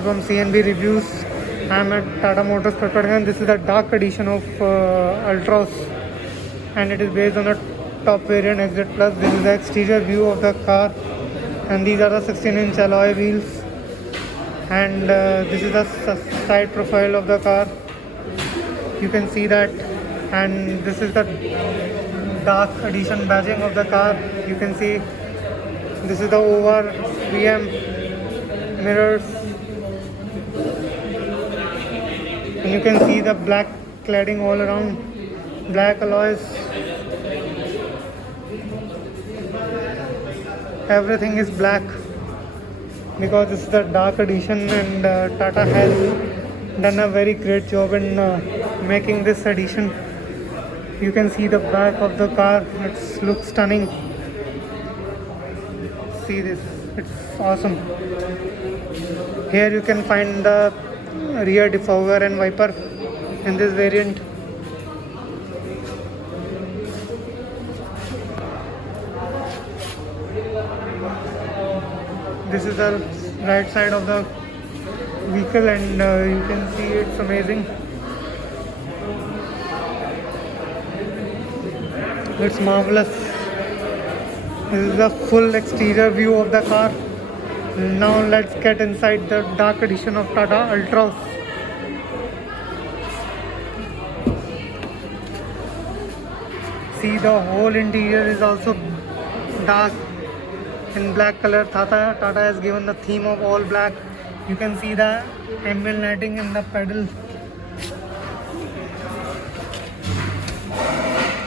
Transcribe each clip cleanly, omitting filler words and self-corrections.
Vishal from CNB Reviews. I'm at Tata Motors Kolkata and this is the dark edition of Ultros, and it is based on a top variant XZ Plus. This is the exterior view of the car, and these are the 16-inch alloy wheels, and this is the side profile of the car. You can see that, and this is the dark edition badging of the car. You can see this is the over VM mirrors, and you can see the black cladding all around, black alloys. Everything is black because this is the dark edition, and Tata has done a very great job in making this edition. You can see the back of the car. It looks stunning. See this, it's awesome. Here you can find the rear defogger and wiper in this variant. This is the right side of the vehicle, and you can see it's amazing. It's marvelous. This is the full exterior view of the car. Now let's get inside the dark edition of Tata Ultros. See, the whole interior is also dark in black color. Tata has given the theme of all black. You can see the ambient lighting in the pedal.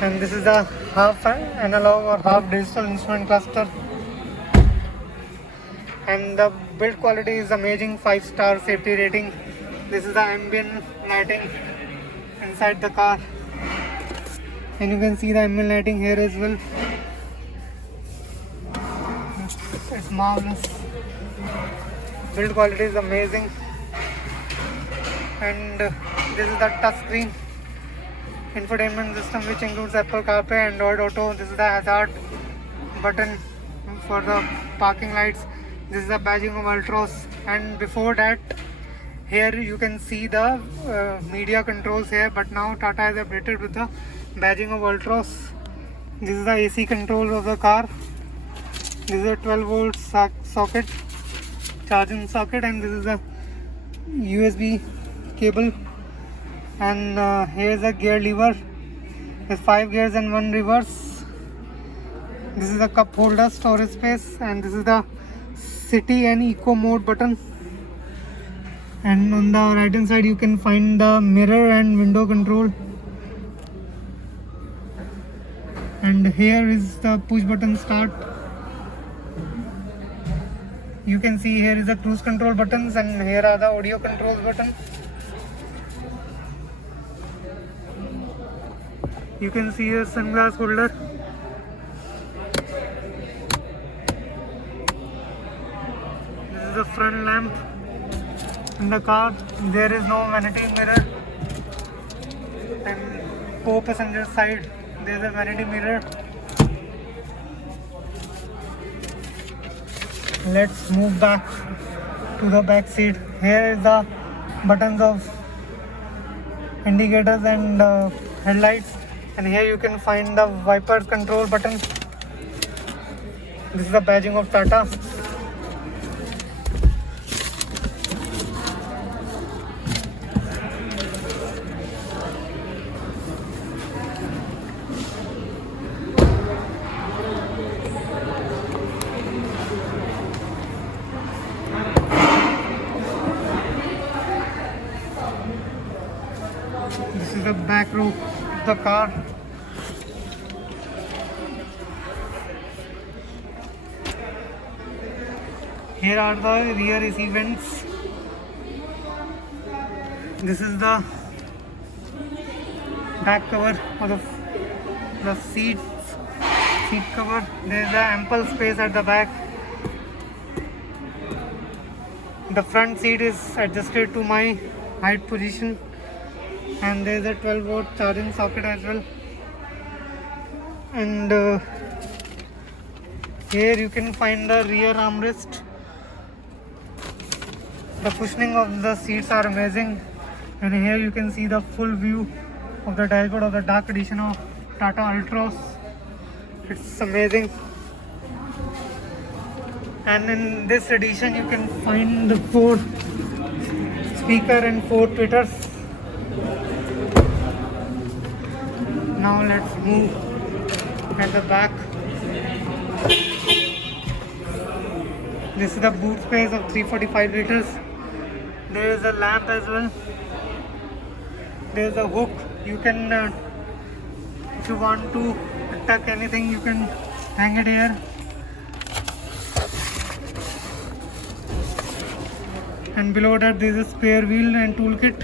And this is the half analog or half digital instrument cluster. And the build quality is amazing, 5-star safety rating. This is the ambient lighting inside the car, and you can see the ambient lighting here as well. It's marvelous. Build quality is amazing, and this is the touch screen infotainment system, which includes Apple CarPlay, Android Auto. This is the hazard button for the parking lights. This is the badging of Ultros, and before that, here you can see the media controls here, but now Tata has updated with the badging of Ultros. This is the AC controls of the car. This is a 12-volt socket, charging socket, and this is the USB cable. And here is a gear lever with 5 gears and 1 reverse. This is the cup holder storage space, and this is the city and eco mode button. And on the right hand side you can find the mirror and window control. And here is the push button start. You can see here is the cruise control buttons, and here are the audio controls button. You can see a sunglass holder. This is the front lamp in the car. There is no vanity mirror. And co-passenger side, there is a vanity mirror. Let's move back to the back seat. Here is the buttons of indicators and headlights, and here you can find the wipers control button. This is the badging of Tata. This is the back row of the car. Here are the rear AC vents. This is the back cover of the seat cover. There is ample space at the back. The front seat is adjusted to my height position, and there is a 12-volt charging socket as well. And here you can find the rear armrest. The cushioning of the seats are amazing, and here you can see the full view of the dashboard of the dark edition of Tata Altroz. It's amazing. And in this edition you can find the 4 speaker and 4 tweeters. Now let's move at the back. This is the boot space of 345 liters. There is a lamp as well. There is a hook. You can, if you want to tuck anything, you can hang it here. And below that there is a spare wheel and toolkit.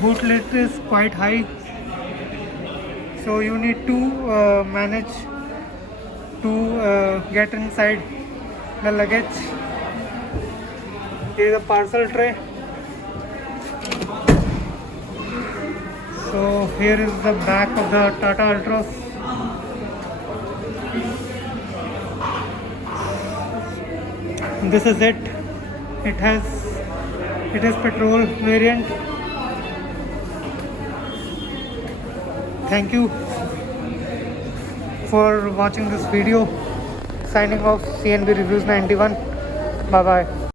Boot lid is quite high, so you need to manage to get inside the luggage. Here is a parcel tray. So here is the back of the Tata Altroz. This is it. It is petrol variant. Thank you for watching this video. Signing off, CNB Reviews 91. Bye bye.